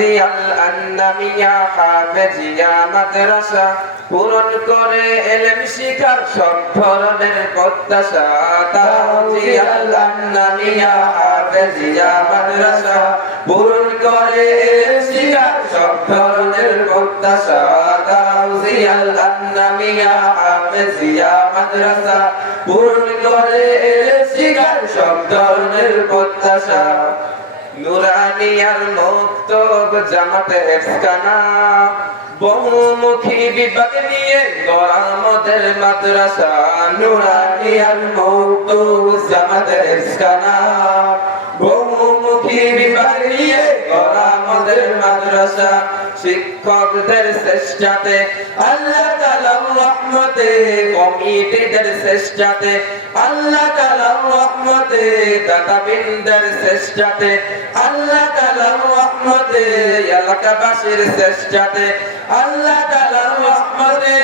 তাওজিয়াল আন্নামিয়া হাফেজিয়া মাদ্রাসা পূরণ করে এলেম শিখার সব ধরনের প্রত্যাশা। তাওজিয়াল আন্নামিয়া হাফেজিয়া মাদ্রাসা পূরণ করে এলেম শিখার সব ধরনের প্রত্যাশা। তাওজিয়াল আন্নামিয়া হাফেজিয়া মাদ্রাসা পূরণ করে এলেম শিখার সব ধরনের প্রত্যাশা। নুরানিয়ার মুক্তব জামাতে ইফকানা বহুমুখী বিভাগ নিয়ে গড়া আমাদের মাদ্রাসা। নুরানিয়ার মুক্তব জামাতে ইফকানা বহুমুখী বিভাগ নিয়ে গড়া আমাদের মাদ্রাসা। শিক্ষকদের চেষ্টাতে আল্লাহ তাআলার রহমতে, কমিটিদের চেষ্টাতে আল্লাহ তাআলার রহমতে, দাতাবৃন্দের চেষ্টাতে আল্লাহ তাআলার রহমতে, এলাকাবাসীর চেষ্টাতে আল্লাহ তাআলার রহমতে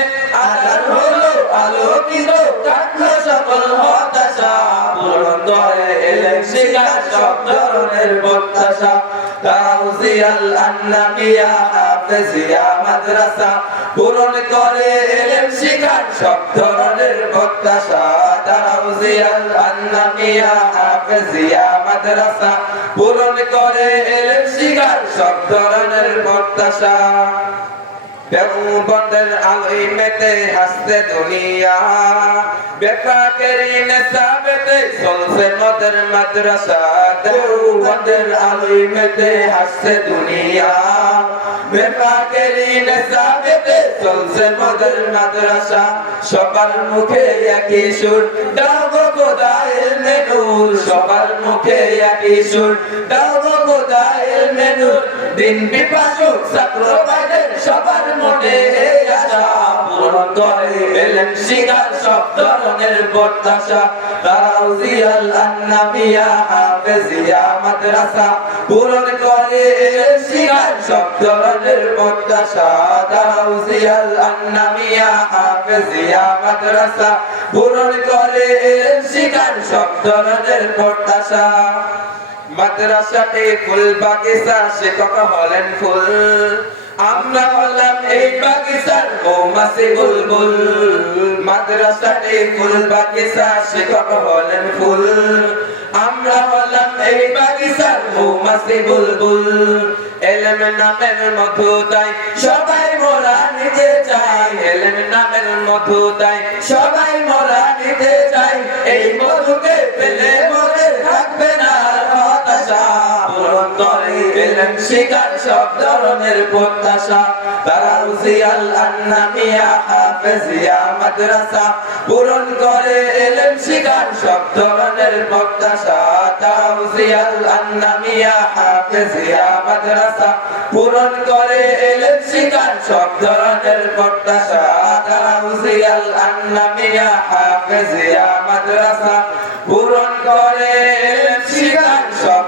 আধার হলো আলোকিত, কাটলো সকল হতাশা। পূরণ করে এলেম শিখার সব ধরনের প্রত্যাশা। তাওজিয়াল আন্নামিয়া হাফেজিয়া মাদ্রাসা পূরণ করে এলেম শিখার সব ধরনের প্রত্যাশা। তাওজিয়াল আন্নামিয়া হাফেজিয়া মাদ্রাসা পূরণ করে এলেম শিখার সব ধরনের প্রত্যাশা। দেওবন্দের আলোয় মেতে হাসতে দুনিয়া, বেফাকেরিন সাবেতে চলছে মদের মাদ্রাসা। দেওবন্দের আলোয় মেতে হাসতে দুনিয়া, বেফাকেরিন সাবেতে চলছে মদের মাদ্রাসা। সবার মুখে একই সুর, দাও গো খোদা ইলমে নূর। সবার মুখে একই সুর, দাও গো খোদা ইলমে নূর। দিন পিপাসুক ছাত্র ভাইদের সবার মনে এই আশা। পূরণ করে এলেম শিখার সব ধরনের প্রত্যাশা। তাওজিয়াল আন্নামিয়া হাফেজিয়া মাদ্রাসা পূরণ করে এলেম শিখার সব ধরনের প্রত্যাশা। তাওজিয়াল আন্নামিয়া হাফেজিয়া মাদ্রাসা পূরণ করে এলেম শিখার সব ধরনের প্রত্যাশা। মাদ্রাসাতে ফুল বাগিচা, শিক্ষক হলেন ফুল, আমরা হলাম এই বাগিচার মৌমাছি বুলবুল। মাদ্রাসাতে ফুল বাগিচা, শিক্ষক হলেন ফুল, আমরা হলাম এই বাগিচার মৌমাছি বুলবুল। এলেম নামের মধু তাই সবাই মোরা নিতে চাই, এলেম নামের মধু তাই সবাই মোরা নিতে চাই। এই মধুকে পেলে মোদের থাকবে না হতাশা। পূরণ করে এলেম শিখার সব ধরনের প্রত্যাশা। তাওজিয়াল আন্নামিয়া হাফেজিয়া মাদ্রাসা পূরণ করে এলেম শিখার সব ধরনের প্রত্যাশা। তাওজিয়াল আন্নামিয়া হাফেজিয়া মাদ্রাসা পূরণ করে এলেম শিখার সব ধরনের প্রত্যাশা। তাওজিয়াল আন্নামিয়া হাফেজিয়া মাদ্রাসা পূরণ করে এলেম শিখার সব